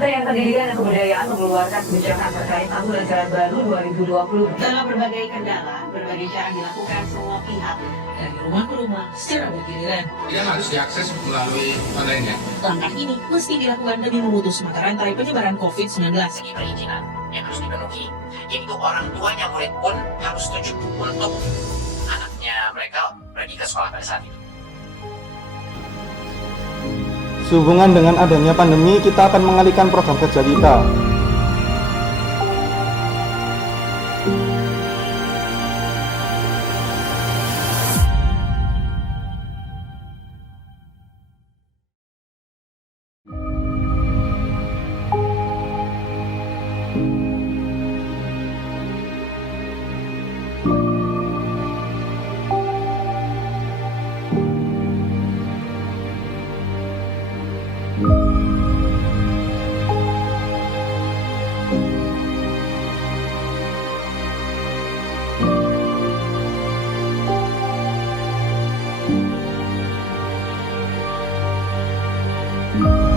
Kementerian Pendidikan dan Kebudayaan mengeluarkan kebijakan terkait tahun ajaran baru 2020. Dalam berbagai kendala, berbagai cara dilakukan semua pihak dari rumah ke rumah secara bergiliran. Yang harus diakses melalui online ya. Langkah ini mesti dilakukan demi memutus mata rantai penyebaran COVID-19. Segi perizinan yang harus dipenuhi, yaitu orang tuanya murid pun harus setuju untuk anaknya mereka pergi ke sekolah pada saat itu. Sehubungan dengan adanya pandemi, kita akan mengalihkan program kerja kita. Thank you.